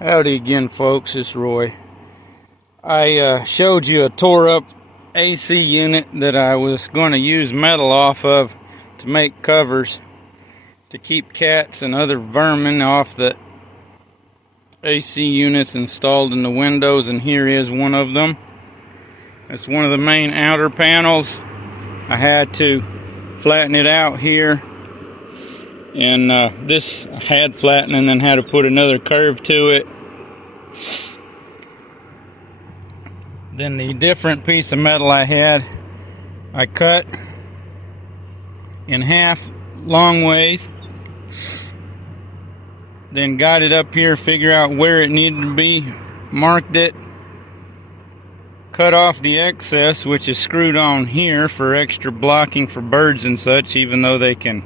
Howdy again, folks. It's Roy. I showed you a tore up AC unit that I was going to use metal off of to make covers to keep cats and other vermin off the AC units installed in the windows, and here is one of them. It's one of the main outer panels. I had to flatten it out here, and this had flattened and then had to put another curve to it. Then the different piece of metal I had, I cut in half long ways, then got it up here, figure out where it needed to be, marked it, cut off the excess, which is screwed on here for extra blocking for birds and such, even though they can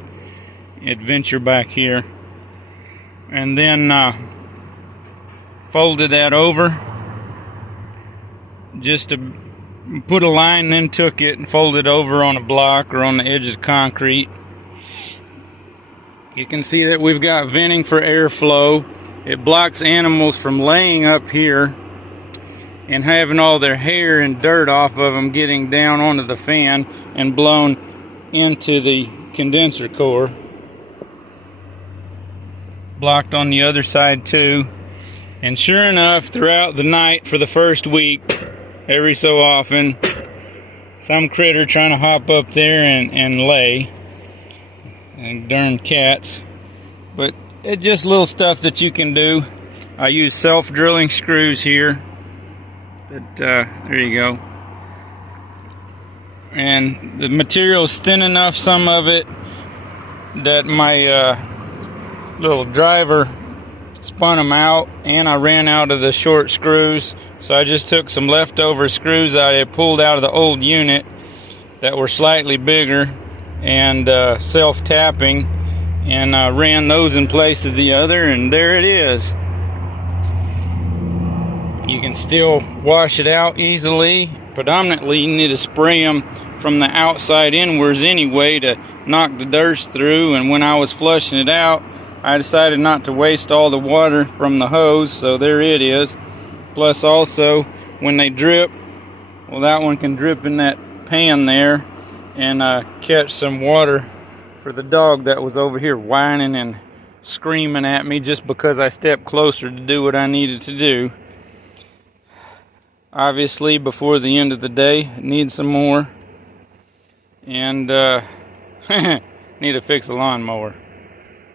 adventure back here, and then folded that over just to put a line, then took it and folded over on a block or on the edge of concrete. You can see that we've got venting for airflow. It blocks animals from laying up here and having all their hair and dirt off of them getting down onto the fan and blown into the condenser core. Blocked on the other side too. And sure enough, throughout the night for the first week, every so often, some critter trying to hop up there and lay. And darn cats. But it's just little stuff that you can do. I use self-drilling screws here. There you go. And the material is thin enough, some of it, that my little driver spun them out, and I ran out of the short screws, so I just took some leftover screws I had pulled out of the old unit that were slightly bigger and self-tapping, and ran those in place of the other, and there it is. You can still wash it out easily. Predominantly you need to spray them from the outside inwards anyway to knock the dirt through, and when I was flushing it out, I decided not to waste all the water from the hose, so there it is. Plus also, when they drip, well, that one can drip in that pan there and catch some water for the dog that was over here whining and screaming at me just because I stepped closer to do what I needed to do. Obviously, before the end of the day, need some more, and need to fix a lawnmower.